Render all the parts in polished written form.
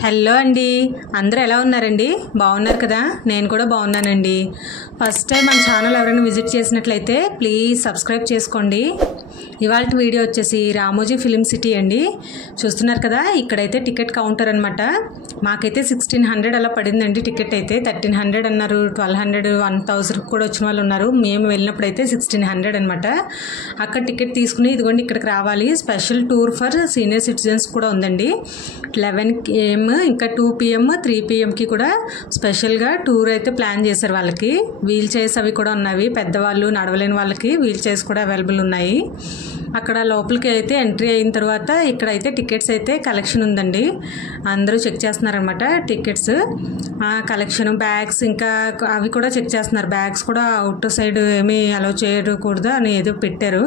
Hello అండి, అందరూ ఎలా ఉన్నారండి? బాగున్నారు కదా? నేను కూడా బాగున్నానండి. ఫస్ట్ టైం మన ఛానల్ ఎవరైనా విజిట్ చేసినట్లయితే ప్లీజ్ సబ్స్క్రైబ్ చేసుకోండి. ఇవాళ వీడియో వచ్చేసి రామోజీ ఫిలిం సిటీ అండి. చూస్తున్నారు కదా, ఇక్కడైతే టికెట్ కౌంటర్ అనమాట. మాకైతే 1600 అలా పడిందండి టికెట్ అయితే. 1300 అన్నారు, 1200, 1000 కూడా వచ్చిన వాళ్ళు ఉన్నారు. మేము వెళ్ళినప్పుడు అయితే 1600 అనమాట. అక్కడ టికెట్ తీసుకుని ఇదిగోండి ఇక్కడికి రావాలి. Special tour for senior citizens కూడా ఉందండి. 11 AM ఇంకా 2 PM 3 PMకి కూడా స్పెషల్గా టూర్ అయితే ప్లాన్ చేశారు. వాళ్ళకి వీల్ చైర్స్ అవి కూడా ఉన్నాయి. పెద్దవాళ్ళు నడవలేని వాళ్ళకి వీల్ చైర్స్ కూడా అవైలబుల్ ఉన్నాయి. అక్కడ లోపలికి అయితే ఎంట్రీ అయిన తర్వాత ఇక్కడైతే టికెట్స్ అయితే కలెక్షన్ ఉందండి. అందరూ చెక్ చేస్తున్నారనమాట టికెట్స్ కలెక్షన్. బ్యాగ్స్ ఇంకా అవి కూడా చెక్ చేస్తున్నారు. బ్యాగ్స్ కూడా అవుట్ సైడ్ ఏమీ అలౌ చేయకూడదు అని ఏదో పెట్టారు.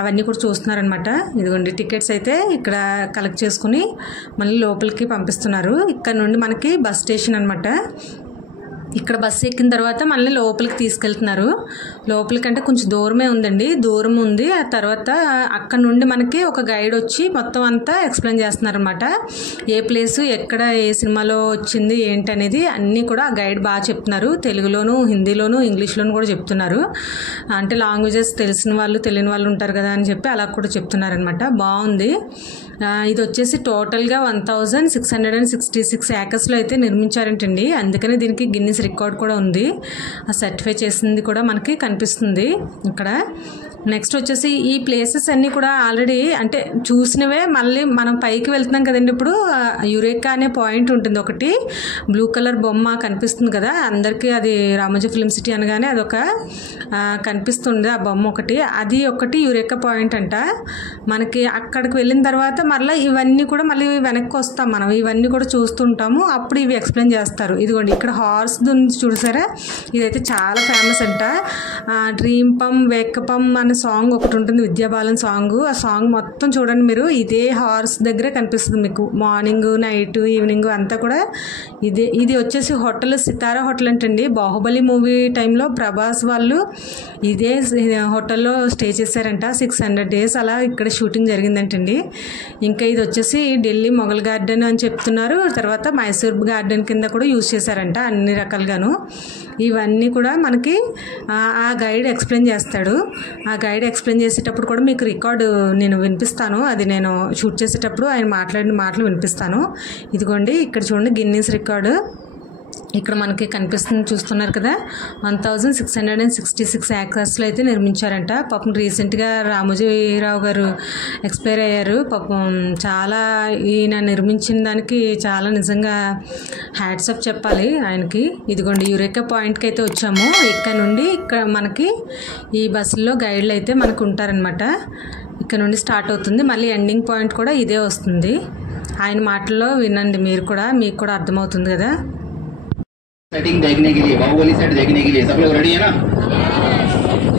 అవన్నీ కూడా చూస్తున్నారనమాట. ఇదిగోండి టికెట్స్ అయితే ఇక్కడ కలెక్ట్ చేసుకుని మళ్ళీ లోపలికి పంపిస్తున్నారు. ఇక్కడ నుండి మనకి బస్ స్టేషన్ అనమాట. ఇక్కడ బస్సు ఎక్కిన తర్వాత మళ్ళీ లోపలికి తీసుకెళ్తున్నారు. లోపలికి అంటే కొంచెం దూరమే ఉందండి, దూరం ఉంది. ఆ తర్వాత అక్కడ నుండి మనకి ఒక గైడ్ వచ్చి మొత్తం అంతా ఎక్స్ప్లెయిన్ చేస్తున్నారు అనమాట. ఏ ప్లేసు ఎక్కడ ఏ సినిమాలో వచ్చింది ఏంటి అనేది అన్నీ కూడా ఆ గైడ్ బాగా చెప్తున్నారు. తెలుగులోను, హిందీలోను, ఇంగ్లీష్లోను కూడా చెప్తున్నారు. అంటే లాంగ్వేజెస్ తెలిసిన వాళ్ళు తెలియని వాళ్ళు ఉంటారు కదా అని చెప్పి అలా కూడా చెప్తున్నారనమాట. బాగుంది. ఇది వచ్చేసి టోటల్గా 1666 ఏకర్స్లో అయితే నిర్మించారంటండి. అందుకని దీనికి గిన్నిస్ రికార్డ్ కూడా ఉంది. ఆ సర్టిఫై చేసింది కూడా మనకి కనిపిస్తుంది ఇక్కడ. నెక్స్ట్ వచ్చేసి ఈ ప్లేసెస్ అన్నీ కూడా ఆల్రెడీ అంటే చూసినవే. మళ్ళీ మనం పైకి వెళ్తున్నాం కదండి. ఇప్పుడు యురేకా అనే పాయింట్ ఉంటుంది ఒకటి, బ్లూ కలర్ బొమ్మ కనిపిస్తుంది కదా అందరికీ. అది రామోజీ ఫిలిం సిటీ అనగానే అదొక కనిపిస్తుంది ఆ బొమ్మ ఒకటి. అది ఒకటి యురేకా పాయింట్ అంట. మనకి అక్కడికి వెళ్ళిన తర్వాత మళ్ళీ ఇవన్నీ కూడా మళ్ళీ వెనక్కి వస్తాం మనం. ఇవన్నీ కూడా చూస్తుంటాము. అప్పుడు ఇవి ఎక్స్ప్లెయిన్ చేస్తారు. ఇదిగోండి ఇక్కడ హార్స్ చూసారా, ఇదైతే చాలా ఫేమస్ అంట. డ్రీమ్ పమ్ వేకపమ్ అనే సాంగ్ ఒకటి ఉంటుంది, విద్యాబాలన్ సాంగ్. ఆ సాంగ్ మొత్తం చూడండి మీరు. ఇదే హార్స్ దగ్గరే కనిపిస్తుంది మీకు. మార్నింగ్ నైట్ ఈవినింగ్ అంతా కూడా ఇదే. ఇది వచ్చేసి హోటల్ సితారా హోటల్ అంటండి. బాహుబలి మూవీ టైంలో ప్రభాస్ వాళ్ళు ఇదే హోటల్లో స్టే చేశారంట. 600 days అలా ఇక్కడ షూటింగ్ జరిగిందంటండి. ఇంకా ఇది వచ్చేసి ఢిల్లీ మొఘల్ గార్డెన్ అని చెప్తున్నారు. తర్వాత మైసూర్ గార్డెన్ కింద కూడా యూజ్ చేశారంట అన్ని రకాలుగాను. ఇవన్నీ కూడా మనకి ఆ గైడ్ ఎక్స్ప్లెయిన్ చేస్తాడు. ఆ గైడ్ ఎక్స్ప్లెయిన్ చేసేటప్పుడు కూడా మీకు రికార్డు నేను వినిపిస్తాను. అది నేను షూట్ చేసేటప్పుడు ఆయన మాట్లాడిన మాటలు వినిపిస్తాను. ఇదిగోండి ఇక్కడ చూడండి గిన్నీస్ రికార్డు ఇక్కడ మనకి కనిపిస్తుంది. చూస్తున్నారు కదా, 1666 ఏకర్స్లో అయితే నిర్మించారంట. పాపం రీసెంట్గా రామోజీరావు గారు ఎక్స్పైర్ అయ్యారు. పాపం చాలా ఈయన నిర్మించిన దానికి చాలా నిజంగా హ్యాట్స్ ఆఫ్ చెప్పాలి ఆయనకి. ఇదిగోండి యురేకా పాయింట్కి అయితే వచ్చాము. ఇక్కడ నుండి ఇక్కడ మనకి ఈ బస్సుల్లో గైడ్లు అయితే మనకు ఉంటారనమాట. ఇక్కడ నుండి స్టార్ట్ అవుతుంది. మళ్ళీ ఎండింగ్ పాయింట్ కూడా ఇదే వస్తుంది. ఆయన మాటల్లో వినండి మీరు కూడా, మీకు కూడా అర్థమవుతుంది కదా. सेटिंग देखने के लिए, बाहुबली सेट देखने के लिए सब लोग रेडी है ना?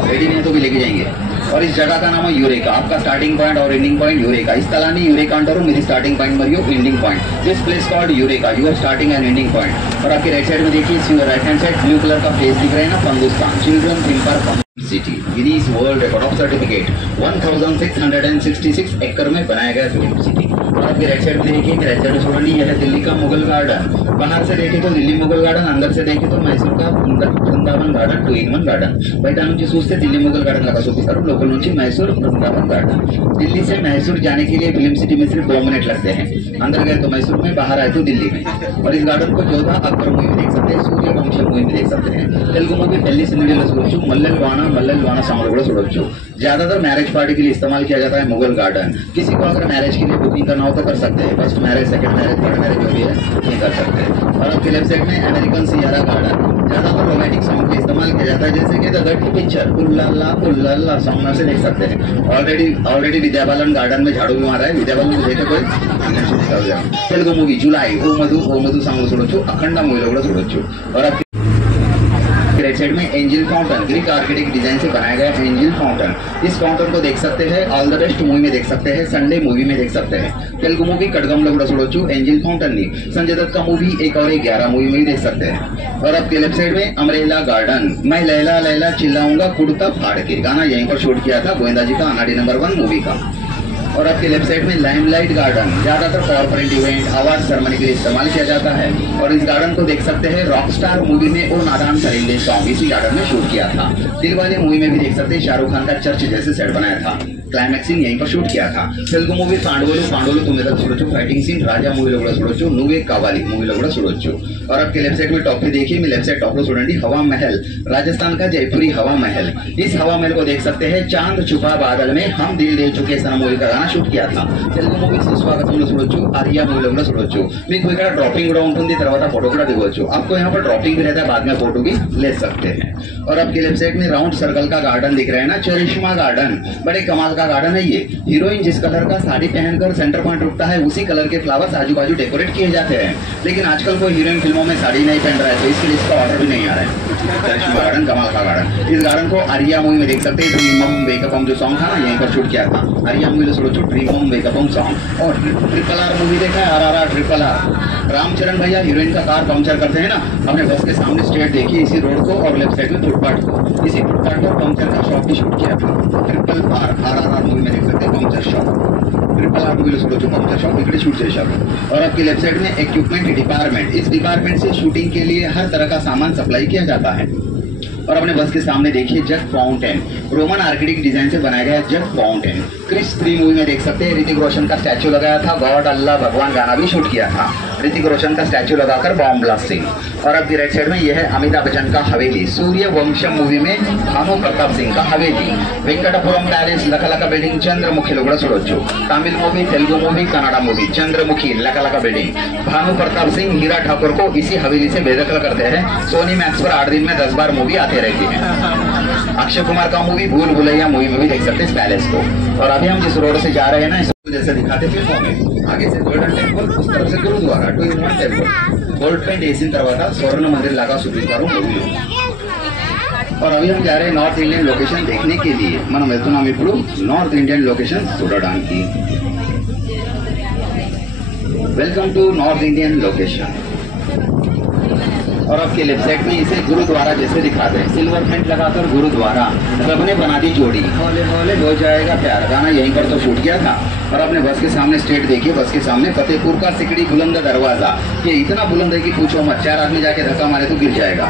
रेडी नहीं तो भी लेके जाएंगे. और इस जगह का नाम है यूरेका. आपका स्टार्टिंग पॉइंट और एंडिंग पॉइंट यूरेका. इस तलानी यूरेका अंटारो मेरी स्टार्टिंग पॉइंट मरियो ending point. This place called Eureka, your starting and ending point. और आपके राइट साइड में देखिए, your right hand side blue colour का प्लेस दिख रहा है ना, Hindustan children think park city. Guinness world record of certificate 1666 एकड़ में बनाया गया फिल्म सिटी. और आपके राइट साइड में देखिए, राइट साइड में छोड़नी यह है दिल्ली का मुगल गार्डन. बाहर से देखे तो दिल्ली मुगल गार्डन, अंदर से देखे तो मैसूर का वृंदावन गार्डन 2-in-1 गार्डन. బయట నుంచి చూస్తే दिल्ली मुगल गार्डन लगा చూపిస్తారు. लोकल నుంచి मैसूर वृंदावन गार्डन. दिल्ली से मैसूर जाने के लिए फिल्म सिटी में सिर्फ 2 मिनट लगते हैं. अंदर गए तो मैसूर में, बाहर आए तो दिल्ली में. और इस गार्डन को जोधा अकबर मूवी में देख सकते हैं, सूर्यवंशम मूवी में देख सकते हैं. तेलुगु मूवी పెళ్లి సినిమాలో చూడొచ్చు. मल्लल वाना साउंड కూడా చూడొచ్చు. ज्यादातर मैरिज पार्टी के लिए इस्तेमाल किया जाता है मुगल गार्डन. किसी को अगर मैरिज के लिए बुकिंग करना हो तो कर सकते हैं. First marriage, second marriage, third marriage जो भी है ये कर सकते हैं. और आपके लेफ्ट साइड में अमेरिकन सियारा गार्डन. ज्यादातर रोमांटिक सॉन्ग का इस्तेमाल किया जाता है, जैसे कि द गट की पिक्चर उल्ला सॉन्ग में से देख सकते हैं. ऑलरेडी विद्याबालन गार्डन में झाड़ू भी मारा है. विद्याबालन को देखे कोई तेलुगु मूवी जुलाई ओ मधु सॉन्ग చూడొచ్చు. అఖండ మూవీలో కూడా చూడొచ్చు. और राइट साइड में angel fountain, Greek architect design से बनाया गया एंजल फाउंटेन. इस फाउंटेन को देख सकते हैं. ऑल द बेस्ट मूवी में देख सकते हैं, संडे मूवी में देख सकते हैं. तेलुगु मूवी कड़गमलो కూడా చూడొచ్చు. एंजल फाउंटेन नी संजय दत्त का मूवी 1 और 11 मूवी में भी देख सकते हैं. और आपके लेफ्ट साइड में अमरेला गार्डन. मैं लैला लैला चिल्लाऊंगा कुर्ता फाड़ के गाना यहीं पर शूट किया था गोविंदा जी का अनाड़ी नंबर 1 मूवी का. और आपके लेफ्ट साइड में लाइमलाइट गार्डन, ज्यादातर कॉर्पोरेट इवेंट, अवार्ड सेरेमनी के लिए इस्तेमाल किया जाता है। और इस गार्डन को देख सकते हैं रॉकस्टार मूवी में ओ नादान परिंदे सॉन्ग इसी गार्डन में शूट किया था। दिलवाले मूवी में भी देख सकते हैं शाहरुख खान का चर्च जैसे सेट बनाया था, क्लाइमैक्स सीन यहीं पर शूट किया था। तेलुगु मूवी पांडवोलु तुम्हें చూడొచ్చు, ఫైటింగ్ సీన్ రాజా మూవీలో కూడా చూడొచ్చు, నువ్వే కావాలి మూవీలో కూడా చూడొచ్చు। और आपके लेफ्ट साइड में टॉप पे देखिए, मैं लेफ्ट साइड टॉप पे చూడండి हवा महल, राजस्थान का जयपुरी हवा महल। इस हवा महल को देख सकते हैं चांद छुपा बादल में हम दिल दे चुके सनम मूवी का गाना షూట్ किया था। తెలుగు మూవీ సుస్వాగతంలో చూడొచ్చు, ఆర్యా మూవీలో కూడా చూడొచ్చు। మీకు ఇక్కడ ड्रॉपिंग కూడా ఉంటుంది, తర్వాత फोटो కూడా దిగవచ్చు। आपको यहाँ पर ड्रॉपिंग भी रहता है, बाद में फोटो भी ले सकते हैं। और आपके लेफ्ट साइड में राउंड सर्कल का गार्डन दिख रहा है ना, चरिश्मा गार्डन, बड़े कमाल का गार्डन है ये। हीरोइन जिस कलर का साड़ी पहनकर सेंटर पॉइंट रुकता है उसी कलर के फ्लावर्स आजू बाजू डेकोरेट किए जाते हैं। लेकिन आजकल कोई हीरोइन फिल्मों में साड़ी नहीं पहन रहा है, तो इसके लिए इसका ऑर्डर भी नहीं आ रहा है। चरिश्मा गार्डन कमाल का गार्डन। इस गार्डन को आर्या मूवी में देख सकते हैं, ड्रीम वेकअप जो सॉन्ग था ना यहीं पर शूट किया था। आर्या मूवी में చూడొచ్చు ड्रीम वेकअप सॉन्ग। और ट्रिपल आर मूवी देखा है, RRR ट्रिपल आर। रामचरण भैया हीरोइन का कार पंक्चर करते हैं ना, हमने बस के सामने स्ट्रेट देखी इसी रोड को और लेफ्ट साइड में फुटपाथ को, इसी फुटपाथ पर पंक्चर का शॉप भी शूट किया था। ट्रिपल आर RRR मूवी में देख सकते हैं puncture shop, triple R movie చూడొచ్చు पंक्चर शॉप इकड़े शूट చేశారు। और आपके लेफ्ट साइड में इक्विपमेंट डिपार्टमेंट, इस डिपार्टमेंट से शूटिंग के लिए हर तरह का सामान सप्लाई किया जाता है। और अपने बस के सामने देखिए जग फाउंटेन, रोमन आर्किटेक्ट डिजाइन से बनाया गया जग फाउंटेन। क्रिस 3 मूवी में देख सकते हैं ऋतिक रोशन का स्टैचू लगाया था, गॉड अल्लाह भगवान गाना भी शूट किया था, ऋतिक रोशन का स्टैचू लगाकर बॉम्ब ब्लास्टिंग। और अब राइट साइड में यह है अमिताभ बच्चन का हवेली, सूर्य वंशम मूवी में भानु प्रताप सिंह का हवेली। वेंकटपुरम पैलेस, लकलका बिल्डिंग, चंद्रमुखी लोगड़ा చూడొచ్చు। Tamil movie, Telugu movie, Kannada movie, Chandramukhi Lakalaka building. Bhanu Pratap Singh Hira Thakur को इसी हवेली से बेदखल करते हैं। सोनी मैक्स पर 8 दिन में 10 बार मूवी आते रहती है। अक्षय कुमार का मूवी भूल भुलैया मूवी में भी देख सकते हैं इस पैलेस को। और अभी हम जिस रोड से जा रहे हैं ना, इस जैसे दिखाते फिल्मों में, आगे से गोल्डन टेंपल, उस तरफ से gurdwara, 2-in-1 temple. Gold paint వేసిన తర్వాత స్వర్ణ మందిర్ లాగా చూపిస్తారు మూవీలో। और अभी हम जा रहे हैं नॉर्थ इंडियन लोकेशन देखने के लिए। మనం వెళ్తున్నాం ఇప్పుడు नॉर्थ इंडियन लोकेशन చూడడానికి। Welcome to North Indian location. और आपके लेफ्ट साइड में इसे गुरुद्वारा जैसे दिखाते हैं, सिल्वर पेंट लगाकर गुरुद्वारा। रब ने बना दी जोड़ी, हौले हौले हो जाएगा प्यार, गाना यहीं पर तो शूट किया था। और अपने बस के सामने स्ट्रेट देखिए, बस के सामने फतेहपुर का सिकड़ी बुलंद दरवाजा, ये इतना बुलंद है कि पूछो मत, 4 आदमी जाके धक्का मारे तो गिर जाएगा।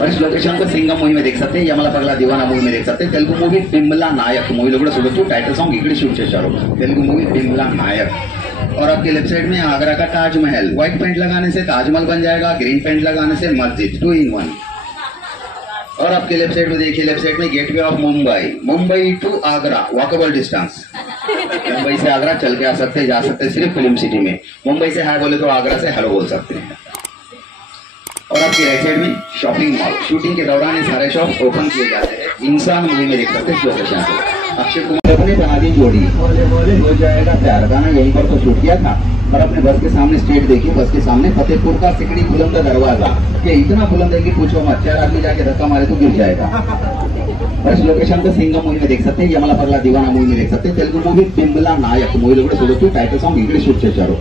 और इस लोकेशन को सिंगम मूवी में देख सकते हैं, यमला पगला दीवाना मूवी में देख सकते हैं। तेलुगु मूवी बिमला नायक मूवीలో కూడా చూడొచ్చు, टाइटल सॉन्ग इकड़े शूट చేశారు, तेलुगु मूवी बिमला नायक। और आपके लेफ्ट साइड में आगरा का ताजमहल, व्हाइट पेंट लगाने से ताजमहल बन जाएगा, ग्रीन पेंट लगाने से मस्जिद, 2-in-1। और आपके लेफ्ट साइड में देखिए, लेफ्ट साइड में gateway of Mumbai, Mumbai to Agra walkable distance. Mumbai से आगरा चल के आ सकते हैं, जा सकते हैं सिर्फ फिल्म सिटी में। मुंबई से हाय बोले तो आगरा से हेलो बोल सकते हैं। और आपके राइट साइड में शॉपिंग मॉल, शूटिंग के दौरान ये सारे शॉप ओपन किए जाते हैं। इंसान मूवी में देख सकते हैं इस लोकेशन को। अक्षय कुमार ने बना दी जोड़ी, हौले हौले हो जाएगा प्यार, गाना यहीं पर तो शूट किया था। और अपने बस के सामने स्ट्रेट देखिए, बस के सामने फतेहपुर का सिकड़ी बुलंद दरवाजा, ये इतना बुलंद है कि पूछो मत, 4 आदमी जाके धक्का मारे तो गिर जाएगा। और इस लोकेशन को सिंगम मूवी में देख सकते हैं, यमला पगला दीवाना मूवी में देख सकते हैं। तेलुगु मूवी बिमला नायक మూవీలో కూడా చూడొచ్చు, టైటిల్ సాంగ్ ఇక్కడే షూట్ చేశారు।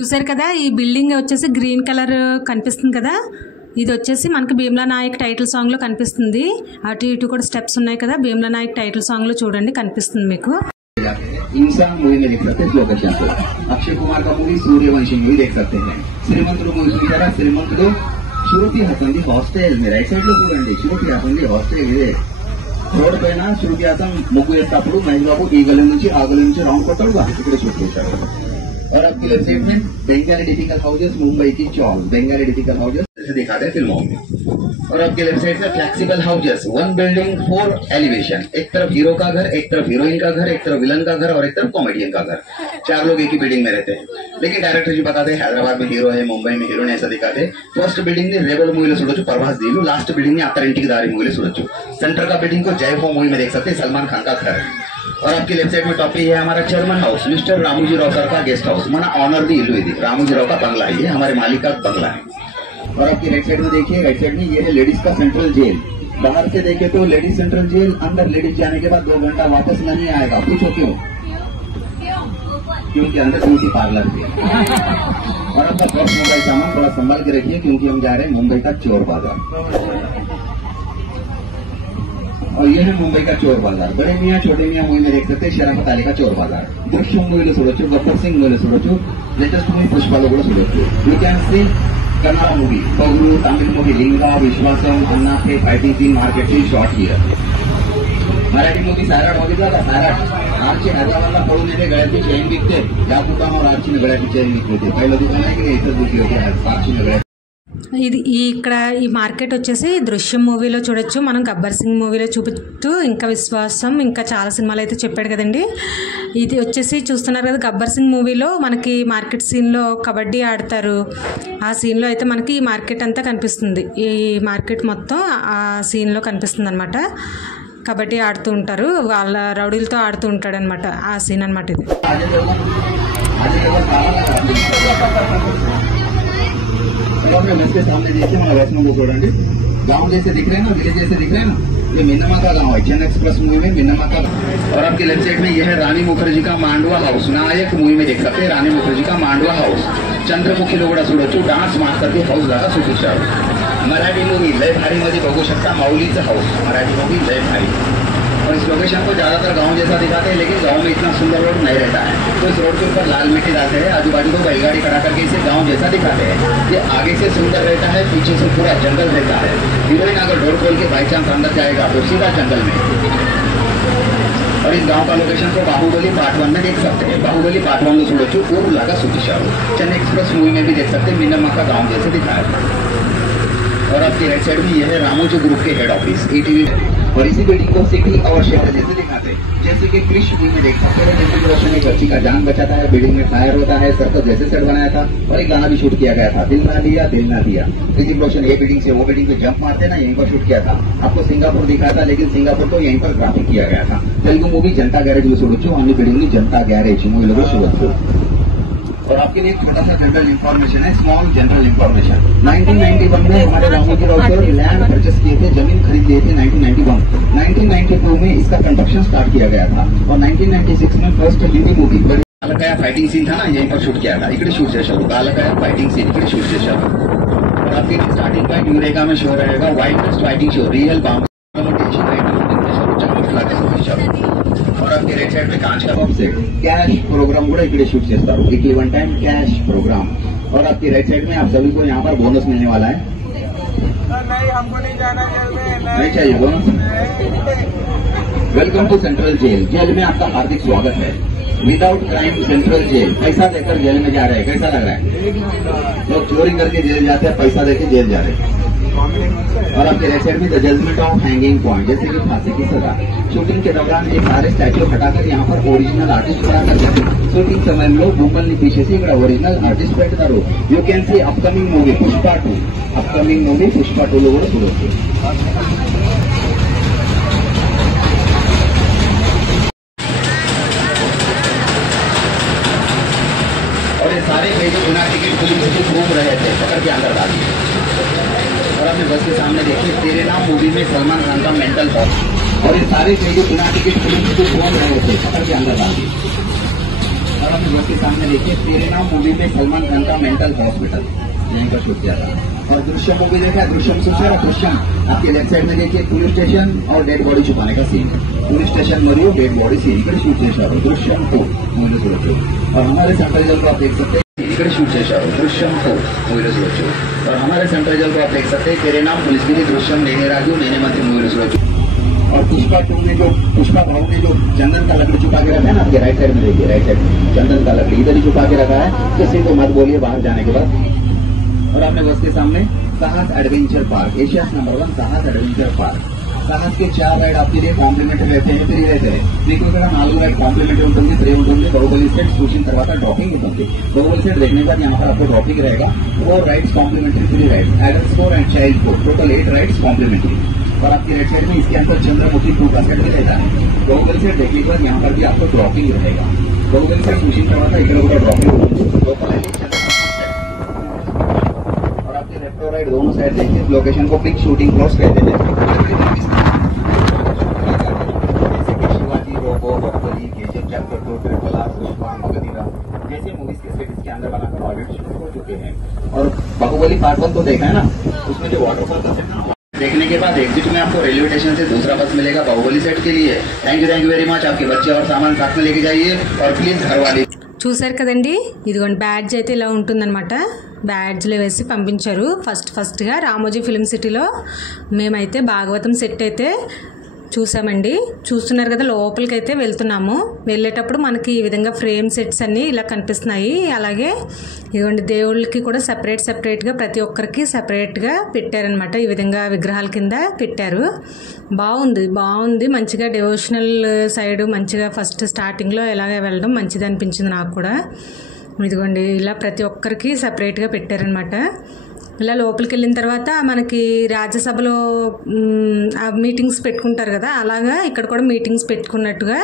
చూసారు కదా, ఈ బిల్డింగ్ వచ్చేసి గ్రీన్ కలర్ కనిపిస్తుంది కదా, ఇది వచ్చేసి మనకి భీమ్లా నాయక్ టైటిల్ సాంగ్లో కనిపిస్తుంది। అటు ఇటు కూడా స్టెప్స్ ఉన్నాయి కదా, భీమ్లా నాయక్ టైటిల్ సాంగ్లో చూడండి కనిపిస్తుంది మీకు। इंसान मूवी में देख सकते हैं इस लोकेशन को। अक्षय कुमार का मूवी सूर्यवंशी मूवी देख सकते हैं। श्रीमंतुడు मूवी చూసారా, శ్రీమంతుడు శృతి హాసన్ హాస్టల్ में రైట్ సైడ్ లో చూడండి, శృతి హాసన్ హాస్టల్ ఇదే రోడ్ పైన శృతి హాసన్ ముగ్గు వేసేటప్పుడు మహేష్ బాబు ఈ గల్లీ నుంచి ఆ గల్లీ నుంచి రౌండ్ కొట్టాడు, ఇక్కడ షూట్ చేశాడు। और आपके लेफ्ट साइड में बंगाली डिफिकल्ट हाउसेस, मुंबई की चौक, बंगाली डिफिकल्ट हाउसेस जैसे दिखाते हैं फिल्मों में। और आपके लेफ्ट साइड में फ्लेक्सिबल हाउसेस, 1 बिल्डिंग 4 एलिवेशन, एक तरफ हीरो का घर, एक तरफ हीरोइन का घर, एक तरफ विलन का घर और एक तरफ कॉमेडियन का घर। 4 लोग एक ही बिल्डिंग में रहते हैं। लेकिन डायरेक्टर जी बताते हैं हैदराबाद में हीरो है, मुंबई में हीरोइन, ऐसा दिखाते हैं। फर्स्ट बिल्डिंग ने रेबल मूवी లో చూడొచ్చు, प्रभास दीलू। लास्ट बिल्डिंग ने अत्तरिंटिकी दारी मूवी లో చూడొచ్చు। सेंटर का बिल्डिंग को जय हो मूवी में देख सकते हैं, सलमान खान का घर। और आपके लेफ्ट साइड में टॉप पे है हमारा chairman house, mister Ramoji Rao sir का गेस्ट हाउस, माना ऑनर दी इल्लू इधी रामूजी राव का बंगला, ये हमारे मालिक का बंगला है। और आपके राइट साइड में देखिए, राइट साइड में ये है लेडीज का सेंट्रल जेल। बाहर से देखे तो लेडीज सेंट्रल जेल, अंदर लेडीज जाने के बाद 2 घंटा वापस नहीं आएगा, पूछो क्यों? क्योंकि अंदर ब्यूटी पार्लर थी। और अपना पर्स मोबाइल सामान थोड़ा संभाल के रखिए, क्योंकि हम जा रहे हैं मुंबई का चोर बाजार। और ये है मुंबई का चोर बाजार. बड़े मियाँ छोटे मियाँ मूवी में देख सकते हैं शराफत अली का चोर बाजार. दृश्यम मूवी చూడొచ్చు, గబ్బర్ సింగ్ మూవీ చూడొచ్చు, లేటెస్ట్ మూవీ పుష్పలో కూడా చూడొచ్చు. You can see Kannada movie, పగులు, తమిళ మూవీ లింగా, విశ్వాసం, అన్నాకే, fighting scene, market scene shot here. Marathi movie Sairat बघितला का? सैराट आरची हैदराबादला पळून येते, गळ्यातली चेन विकते. या दुकानावर आरची गळ्यातली चेन विकते. पहिलं दुकान आहे की इथं दुसरी होती आरची गळ्यात. ఇది ఇక్కడ ఈ మార్కెట్ వచ్చేసి దృశ్యం మూవీలో చూడొచ్చు, మనం గబ్బర్ సింగ్ మూవీలో చూపిస్తూ, ఇంకా విశ్వాసం, ఇంకా చాలా సినిమాలు అయితే చెప్పాడు కదండి. ఇది వచ్చేసి చూస్తున్నారు కదా, గబ్బర్ సింగ్ మూవీలో మనకి మార్కెట్ సీన్లో కబడ్డీ ఆడతారు. ఆ సీన్లో అయితే మనకి ఈ మార్కెట్ అంతా కనిపిస్తుంది. ఈ మార్కెట్ మొత్తం ఆ సీన్లో కనిపిస్తుంది అనమాట. కబడ్డీ ఆడుతూ ఉంటారు, వాళ్ళ రౌడీలతో ఆడుతూ ఉంటాడు అనమాట. ఆ సీన్ అనమాట ఇది. के सामने देखिए हमारा वैष्णव को చూడండి. गांव जैसे दिख रहे हैं ना, विलेज जैसे दिख रहे हैं ना, ये मिन्नमा का गांव है. चेन्नई एक्सप्रेस मूवी में मिन्नमा का. और आपकी लेफ्ट साइड में यह है रानी मुखर्जी का मांडवा हाउस. नायक मूवी में देख सकते हैं रानी मुखर्जी का मांडवा हाउस. चंद्रमुखी लोगों చూడొచ్చు, डान्स मास्टर हाऊस जागा सुखीचार. मराठी मूवी लय भारी मध्ये बघू शकता, माऊलीचं हाऊस. मराठी मूवी लय भारी. और इस लोकेशन को ज्यादातर गांव जैसा दिखाते हैं, लेकिन गांव में इतना सुंदर रोड नहीं रहता है. तो इस रोड के ऊपर लाल मिट्टी डालते हैं, आजू बाजू को बैलगाड़ी खड़ा करके इसे गांव जैसा दिखाते हैं. ये आगे से सुंदर रहता है, पीछे से पूरा जंगल रहता है. हीरोइन अगर डोर खोल के बाई चांस अंदर जाएगा तो सीधा जंगल में. और इस गांव का लोकेशन को बाहुबली पार्ट 1 में देख सकते हैं. बाहुबली पार्ट 1 में చూడొచ్చు, ఊరులాగా సుఖిషారు. चेन्नई एक्सप्रेस मूवी में भी देख सकते हैं, मिन्नमा का गांव जैसे दिखाया. और आपकी राइट साइड में यह है रामोजी ग्रुप के हेड ऑफिस ईटीवी. और इसी बिल्डिंग को सिटी और शहर जैसे दिखाते हैं. जैसे कि क्रिश मूवी में देख सकते हैं, जैसे रोशन एक बच्ची का जान बचाता है, बिल्डिंग में फायर होता है, सर्कस जैसे सेट बनाया था. और एक गाना भी शूट किया गया था, दिल ना दिया दिल ना दिया. ऋतिक रोशन ये बिल्डिंग से वो बिल्डिंग पे जंप मारते ना, यहीं पर शूट किया था. आपको सिंगापुर दिखाया था, लेकिन सिंगापुर को यहीं पर ग्राफिक किया गया था. तेलुगु मूवी जनता गैरेज में చూడొచ్చు, अन्य बिल्डिंग में जनता गैरेज मूवी लोग చూడొచ్చు. और आपके लिए छोटा सा जनरल इन्फॉर्मेशन है, स्मॉल जनरल इन्फॉर्मेशन. 1991 में हमारे Ramoji Rao sir land purchase किए थे, जमीन खरीद लिए थे. 1991 1992 में इसका कंस्ट्रक्शन स्टार्ट किया गया था. और 1996 में फर्स्ट हिंदी मूवी बालकाया फाइटिंग सीन था ना, यहीं पर शूट किया था. इकडे शूट చేశారు, बालकाया फाइटिंग सीन इकडे शूट చేశారు. और आपके स्टार्टिंग पॉइंट यूरेका में शो रहेगा, wild west fighting show, real bomb location right और आपके राइट साइड में कांच का बॉक्स है. कैश प्रोग्राम కూడా इकडे शूट చేస్తారు, weekly one time cash program. और आपकी राइट साइड में आप सभी को यहाँ पर बोनस मिलने वाला है. नहीं, हमको नहीं जाना जेल में. नहीं चाहिए bonus. Welcome to central jail. Jail में आपका हार्दिक स्वागत है. Without crime central jail. पैसा देकर जेल में जा रहे हैं, कैसा लग रहा है? लोग चोरी करके जेल जाते हैं, पैसा देकर जेल जा रहे हैं. और आपके राइट साइड में the judgement of hanging point, जैसे कि फांसी की सजा. शूटिंग के दौरान ये सारे स्टैच्यू हटाकर यहाँ पर ओरिजिनल आर्टिस्ट खड़ा करते हैं. शूटिंग సమయంలో బొమ్మల్ని తీసేసి ఇక్కడ ఒరిజినల్ ఆర్టిస్ట్ పెడతారు. You can see upcoming movie Pushpa 2. Upcoming movie Pushpa 2 లో కూడా చూడొచ్చు. और ये सारे भाई जो बिना टिकट पुलिस से घूम रहे थे, पकड़ के अंदर डाल दिए. और आपने बस के सामने देखिए तेरे नाम मूवी में सलमान खान का मेंटल हॉस्पिटल. और ये सारे जो बिना टिकट पुलिस से घूम रहे थे, पकड़ के अंदर डाल दिए. और आपने बस के सामने देखिए तेरे नाम मूवी में सलमान खान का मेंटल हॉस्पिटल, यहीं पर शूट किया था. और दृश्यम मूवी देखा, दृश्यम सूचना दृश्यम. आपके लेफ्ट साइड में देखिए पुलिस स्टेशन और डेड बॉडी छुपाने का सीन. पुलिस स्टेशन मरियो डेड बॉडी सीन इकडे शूट చేశారు. दृश्यम 2 मूवी చూడొచ్చు. और हमारे सेंट्रल जेल को आप देख सकते हैं, इकडे शूट చేశారు. दृश्यम 2 मूवी చూడొచ్చు. और हमारे सेंट्रल जेल को आप देख सकते हैं, तेरे नाम पुलिस गिरी, दृश्यम, नेने राजू, नेने मंत्री मूवी చూడొచ్చు. और पुष्पा 2 में जो पुष्पा भाव ने जो चंदन का लकड़ी छुपा के रखा है ना, आपके राइट साइड में देखिए, राइट साइड चंदन का लकड़ी इधर ही छुपा के रखा है. किसी को मत बोलिए बाहर जाने के बाद. और आपने बस के सामने साहस एडवेंचर पार्क, एशिया नंबर 1 साहस एडवेंचर पार्क. साहस के 4 राइड आपके लिए कॉम्प्लीमेंट्री रहते हैं, फ्री रहते हैं. మీకు ఇక్కడ 4 राइड कॉम्प्लीमेंट्री ఉంటుంది, फ्री ఉంటుంది. बाहुबली सेट చూసిన తర్వాత ड्रॉपिंग ఉంటుంది. बाहुबली सेट देखने के बाद यहाँ पर आपको ड्रॉपिंग रहेगा. 4 rides complimentary free ride, adult 4 and child 4, total 8 rides complimentary. और आपकी राइट साइड में इसके अंदर चंद्रमुखी 2 का सेट भी रहता है. बाहुबली सेट देखने के बाद यहाँ पर भी आपको ड्रॉपिंग रहेगा. बाहुबली सेट చూసిన తర్వాత ఇక్కడ కూడా ड्रॉपिंग ఉంటుంది. लेफ्ट और राइट दोनों साइड देखिए, लोकेशन को पिक शूटिंग प्लॉट्स कहते हैं. जैसे कि Shivaji, Robo, Baahubali, KGF chapter 2, triple R, Pushpa, Magadheera जैसे मूवीज के सेट इसके अंदर बनाकर ऑलरेडी शूट हो चुके हैं. और बाहुबली पार्ट 1 तो देखा है ना, उसमें जो वाटरफॉल का सेट देखने के बाद एग्जिट में आपको रेलवे स्टेशन से दूसरा बस मिलेगा बाहुबली सेट के लिए। Thank you very much. आपके बच्चे और सामान साथ में लेके जाइए और प्लीज घर वाले। చూసారు కదండి, ఇదిగోండి బ్యాడ్జ్ అయితే ఇలా ఉంటుందన్నమాట. బ్యాడ్జ్లో వేసి పంపించారు. ఫస్ట్గా రామోజీ ఫిల్మ్ సిటీలో మేమైతే భాగవతం సెట్ అయితే చూసామండి. చూస్తున్నారు కదా, లోపలికి అయితే వెళ్తున్నాము. వెళ్ళేటప్పుడు మనకి ఈ విధంగా ఫ్రేమ్ సెట్స్ అన్నీ ఇలా కనిపిస్తున్నాయి. అలాగే ఇదిగోండి దేవుళ్ళకి కూడా సపరేట్గా ప్రతి ఒక్కరికి సపరేట్గా పెట్టారనమాట. ఈ విధంగా విగ్రహాల కింద పెట్టారు. బాగుంది మంచిగా డివోషనల్ సైడ్ మంచిగా ఫస్ట్ స్టార్టింగ్లో ఇలాగే వెళ్ళడం మంచిది అనిపించింది నాకు కూడా. ఇదిగోండి ఇలా ప్రతి ఒక్కరికి సపరేట్గా పెట్టారనమాట. ఇలా లోపలికి వెళ్ళిన తర్వాత మనకి రాజ్యసభలో మీటింగ్స్ పెట్టుకుంటారు కదా, అలాగా ఇక్కడ కూడా మీటింగ్స్ పెట్టుకున్నట్టుగా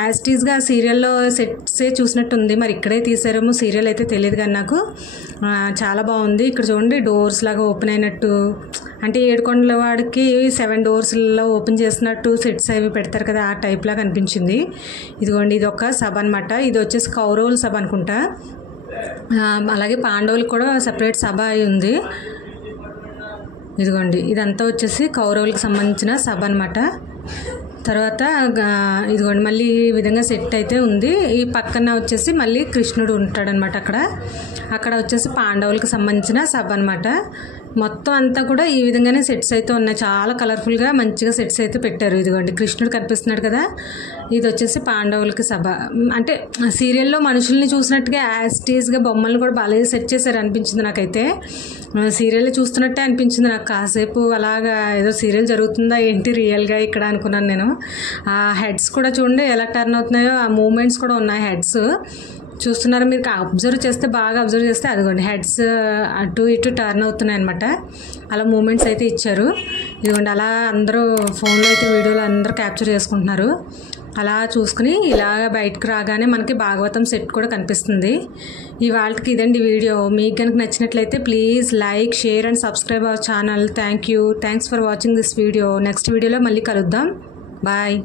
యాజ్టీస్గా సీరియల్లో సెట్సే చూసినట్టు ఉంది. మరి ఇక్కడే తీసారేమో, సీరియల్ అయితే తెలియదు కానీ నాకు చాలా బాగుంది. ఇక్కడ చూడండి డోర్స్ లాగా ఓపెన్ అయినట్టు, అంటే ఏడుకొండల వాడికి 7 డోర్స్లో ఓపెన్ చేసినట్టు సెట్స్ అవి పెడతారు కదా, ఆ టైప్ లాగా అనిపించింది. ఇదిగోండి ఇది ఒక సభ అనమాట. ఇది వచ్చేసి కౌరవుల సభ అనుకుంటా. అలాగే పాండవులకు కూడా సపరేట్ సభ అయి ఉంది. ఇదిగోండి ఇదంతా వచ్చేసి కౌరవులకు సంబంధించిన సభ అనమాట. తర్వాత ఇదిగోండి మళ్ళీ ఈ విధంగా సెట్ అయితే ఉంది. ఈ పక్కన వచ్చేసి మళ్ళీ కృష్ణుడు ఉంటాడనమాట. అక్కడ వచ్చేసి పాండవులకు సంబంధించిన సభ అనమాట. మొత్తం అంతా కూడా ఈ విధంగానే సెట్స్ అయితే ఉన్నాయి. చాలా కలర్ఫుల్గా మంచిగా సెట్స్ అయితే పెట్టారు. ఇదిగోండి కృష్ణుడు కనిపిస్తున్నాడు కదా, ఇది వచ్చేసి పాండవులకి సభ. అంటే సీరియల్లో మనుషుల్ని చూసినట్టుగా యాస్టీస్గా బొమ్మల్ని కూడా బాగా సెట్ చేశారు అనిపించింది నాకైతే. సీరియల్ చూస్తున్నట్టే అనిపించింది నాకు. కాసేపు అలాగా ఏదో సీరియల్ జరుగుతుందా ఏంటి రియల్గా ఇక్కడ అనుకున్నాను నేను. ఆ హెడ్స్ కూడా చూడండి ఎలా టర్న్ అవుతున్నాయో, ఆ మూమెంట్స్ కూడా ఉన్నాయి హెడ్స్. చూస్తున్నారు మీరు, బాగా అబ్జర్వ్ చేస్తే అదిగోండి హెడ్స్ అటు ఇటు టర్న్ అవుతున్నాయి అనమాట. అలా మూమెంట్స్ అయితే ఇచ్చారు. ఇదిగోండి అలా అందరూ ఫోన్లో అయితే వీడియోలో అందరూ క్యాప్చర్ చేసుకుంటున్నారు. అలా చూసుకుని ఇలాగ బయటకు రాగానే మనకి భాగవతం సెట్ కూడా కనిపిస్తుంది. ఇవాళకి ఇదండి వీడియో. మీకు కనుక నచ్చినట్లయితే please like, share and subscribe our channel. Thanks for watching this video. Next వీడియోలో మళ్ళీ కలుద్దాం. బాయ్.